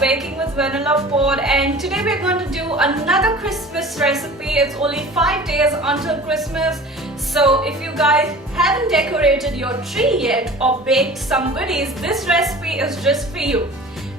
Baking with Vanilla Pod, and today we're going to do another Christmas recipe. It's only 5 days until Christmas, so if you guys haven't decorated your tree yet or baked some goodies, this recipe is just for you.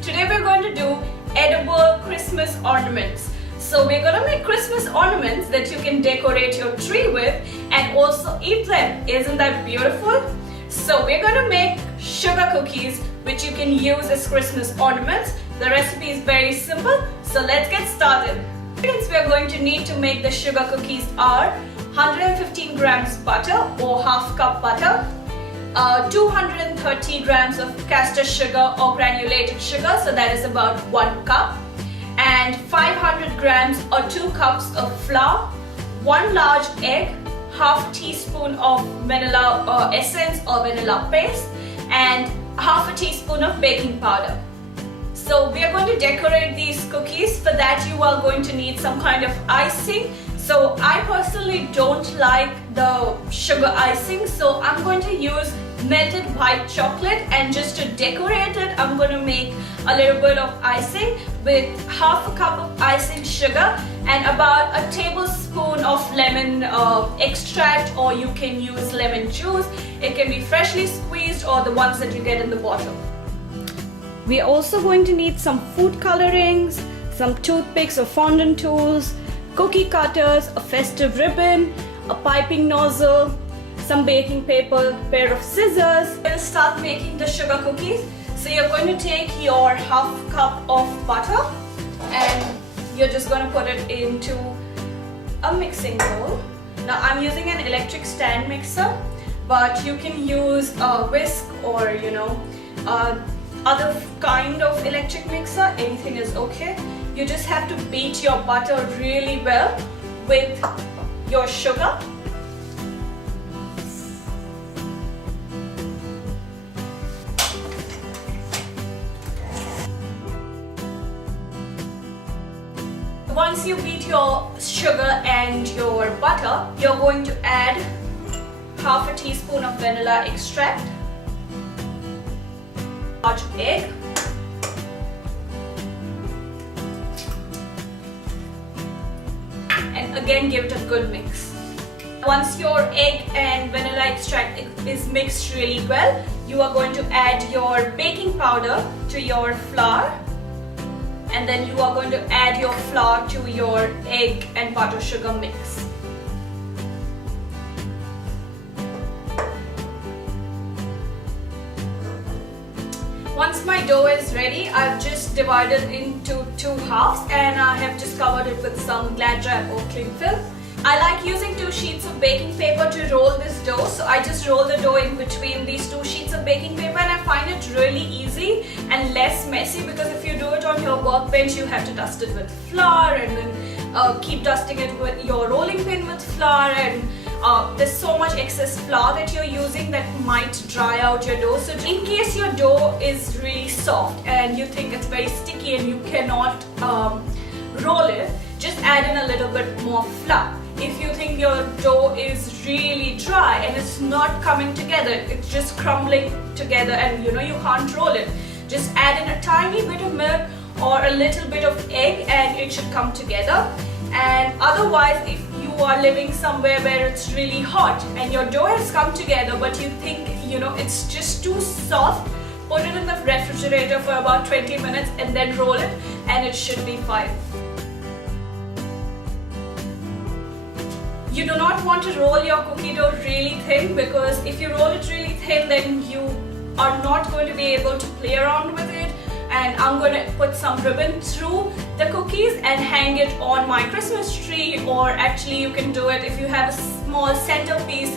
Today we're going to do edible Christmas ornaments. So we're going to make Christmas ornaments that you can decorate your tree with and also eat them. Isn't that beautiful? So we're going to make sugar cookies which you can use as Christmas ornaments. The recipe is very simple, so let's get started. The ingredients we are going to need to make the sugar cookies are 115 grams butter or half cup butter, 230 grams of castor sugar or granulated sugar, so that is about 1 cup, and 500 grams or 2 cups of flour, 1 large egg, half teaspoon of vanilla essence or vanilla paste, and half a teaspoon of baking powder. So we are going to decorate these cookies. For that you are going to need some kind of icing. So I personally don't like the sugar icing, so I'm going to use melted white chocolate, and just to decorate it I'm going to make a little bit of icing with half a cup of icing sugar and about a tablespoon of lemon extract, or you can use lemon juice. It can be freshly squeezed or the ones that you get in the bottle. We are also going to need some food colorings, some toothpicks or fondant tools, cookie cutters, a festive ribbon, a piping nozzle, some baking paper, pair of scissors. We'll start making the sugar cookies. So you're going to take your half cup of butter and you're just going to put it into a mixing bowl. Now I'm using an electric stand mixer, but you can use a whisk or other kind of electric mixer. Anything is okay. You just have to beat your butter really well with your sugar. Once you beat your sugar and your butter, you're going to add half a teaspoon of vanilla extract, large egg, and again give it a good mix. Once your egg and vanilla extract is mixed really well, you are going to add your baking powder to your flour, and then you are going to add your flour to your egg and butter sugar mix. Once my dough is ready, I've just divided into 2 halves and I have just covered it with some Glad wrap or cling film. I like using 2 sheets of baking paper to roll this dough, so I just roll the dough in between these 2 sheets of baking paper, and I find it really easy and less messy, because if you do it on your workbench you have to dust it with flour and then keep dusting it with your rolling pin with flour, and there's so much excess flour that you're using that might dry out your dough. So in case your dough is really soft and you think it's very sticky and you cannot roll it, just add in a little bit more flour. If you think your dough is really dry and it's not coming together, it's just crumbling together and you can't roll it, just add in a tiny bit of milk or a little bit of egg and it should come together. And otherwise, if you are living somewhere where it's really hot and your dough has come together but you think it's just too soft, put it in the refrigerator for about 20 minutes and then roll it and it should be fine. You do not want to roll your cookie dough really thin, because if you roll it really thin then you are not going to be able to play around with it. And I'm going to put some ribbon through the cookies and hang it on my Christmas tree, or actually you can do it if you have a small centerpiece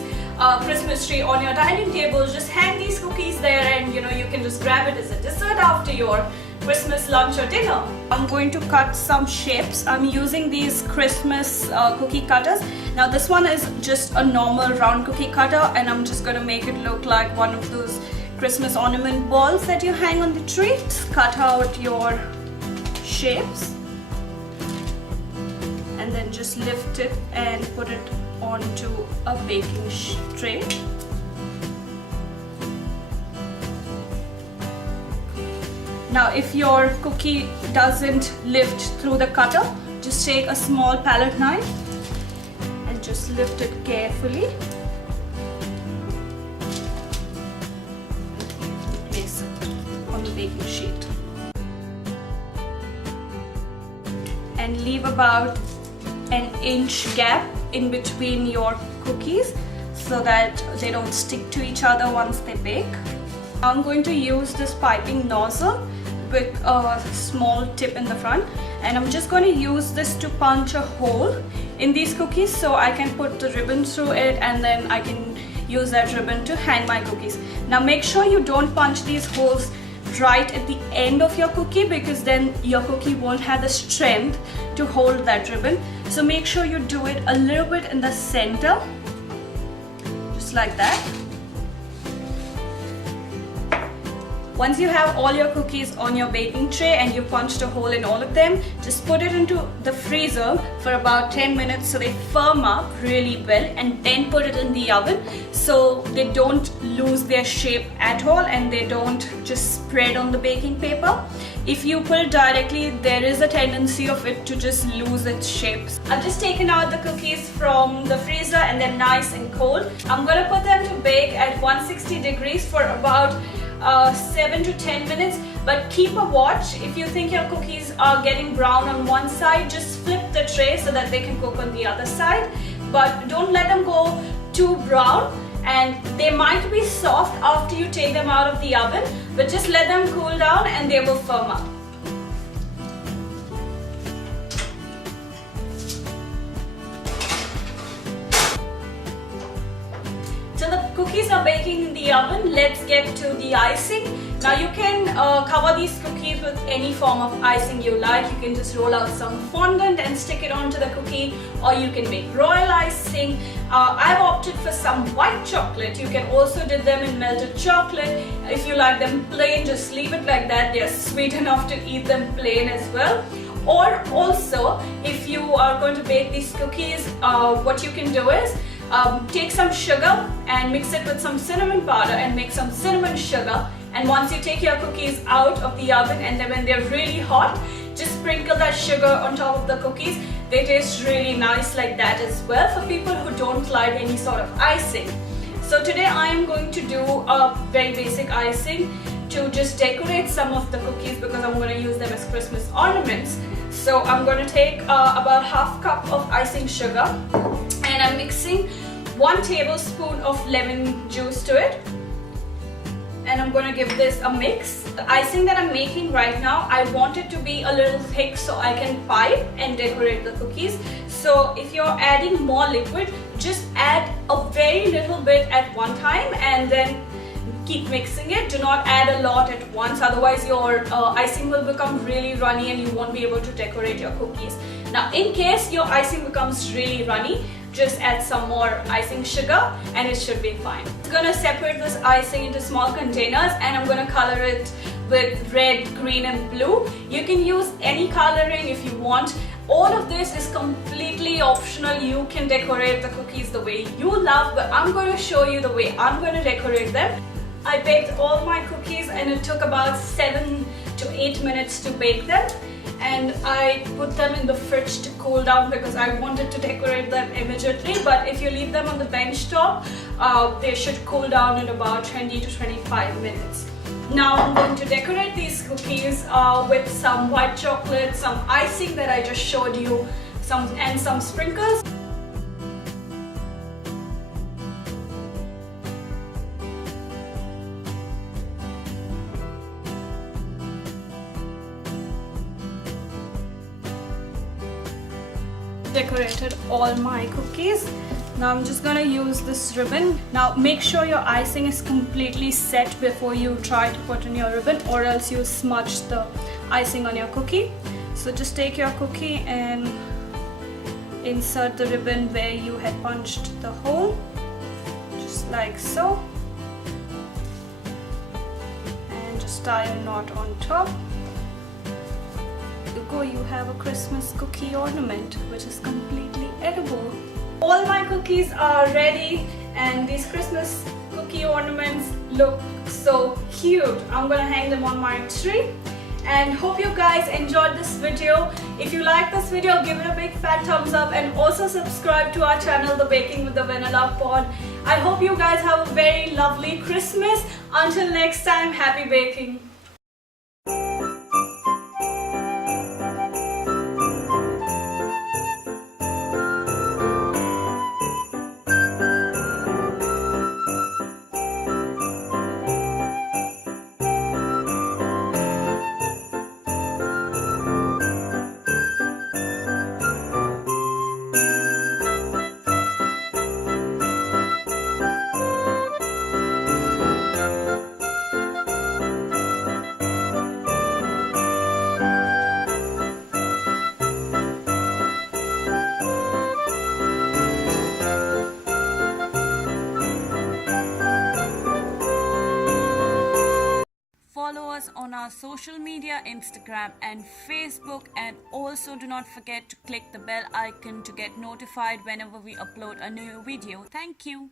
Christmas tree on your dining table. Just hang these cookies there and you can just grab it as a dessert after your Christmas lunch or dinner. I'm going to cut some shapes. I'm using these Christmas cookie cutters. Now this one is just a normal round cookie cutter, and I'm just going to make it look like one of those Christmas ornament balls that you hang on the tree. Just cut out your shapes and then just lift it and put it onto a baking tray. Now if your cookie doesn't lift through the cutter, just take a small palette knife and just lift it carefully. Place it on the baking sheet. And leave about an inch gap in between your cookies so that they don't stick to each other once they bake. I'm going to use this piping nozzle with a small tip in the front, and I'm just going to use this to punch a hole in these cookies so I can put the ribbon through it, and then I can use that ribbon to hang my cookies. Now make sure you don't punch these holes right at the end of your cookie, because then your cookie won't have the strength to hold that ribbon. So make sure you do it a little bit in the center, just like that. Once you have all your cookies on your baking tray and you punched a hole in all of them, just put it into the freezer for about 10 minutes so they firm up really well, and then put it in the oven so they don't lose their shape at all and they don't just spread on the baking paper. If you put it directly, there is a tendency of it to just lose its shapes. I've just taken out the cookies from the freezer and they're nice and cold. I'm going to put them to bake at 160 degrees for about 7 to 10 minutes, but keep a watch. If you think your cookies are getting brown on one side, just flip the tray so that they can cook on the other side, but don't let them go too brown, and they might be soft after you take them out of the oven, but just let them cool down and they will firm up. So the cookies are baking in the oven. Let's get to the icing. Now you can cover these cookies with any form of icing you like. You can just roll out some fondant and stick it onto the cookie, or you can make royal icing. I've opted for some white chocolate. You can also dip them in melted chocolate. If you like them plain, just leave it like that. They're sweet enough to eat them plain as well. Or also, if you are going to bake these cookies, what you can do is take some sugar and mix it with some cinnamon powder and make some cinnamon sugar. And once you take your cookies out of the oven and then when they're really hot, just sprinkle that sugar on top of the cookies. They taste really nice like that as well for people who don't like any sort of icing. So today I am going to do a very basic icing to just decorate some of the cookies, because I'm going to use them as Christmas ornaments. So I'm going to take about half cup of icing sugar, and I'm mixing 1 tablespoon of lemon juice to it, and I'm going to give this a mix. The icing that I'm making right now, I want it to be a little thick so I can pipe and decorate the cookies. So if you're adding more liquid, just add a very little bit at one time and then keep mixing it. Do not add a lot at once, otherwise your icing will become really runny and you won't be able to decorate your cookies. Now in case your icing becomes really runny, just add some more icing sugar and it should be fine. I'm going to separate this icing into small containers and I'm going to color it with red, green and blue. You can use any coloring if you want. All of this is completely optional. You can decorate the cookies the way you love, but I'm going to show you the way I'm going to decorate them. I baked all my cookies and it took about 7 to 8 minutes to bake them. And I put them in the fridge to cool down because I wanted to decorate them immediately. But if you leave them on the bench top, they should cool down in about 20 to 25 minutes. Now I'm going to decorate these cookies with some white chocolate, some icing that I just showed you, and some sprinkles. Decorated all my cookies. Now I'm just going to use this ribbon. Now make sure your icing is completely set before you try to put in your ribbon, or else you smudge the icing on your cookie. So just take your cookie and insert the ribbon where you had punched the hole, just like so, and just tie a knot on top. You have a Christmas cookie ornament which is completely edible. All my cookies are ready and these Christmas cookie ornaments look so cute. I'm gonna hang them on my tree. and hope you guys enjoyed this video. If you like this video, give it a big fat thumbs up and also subscribe to our channel, The Baking with the Vanilla Pod. I hope you guys have a very lovely Christmas. Until next time, happy baking. Follow us on our social media, Instagram and Facebook, and also do not forget to click the bell icon to get notified whenever we upload a new video. Thank you.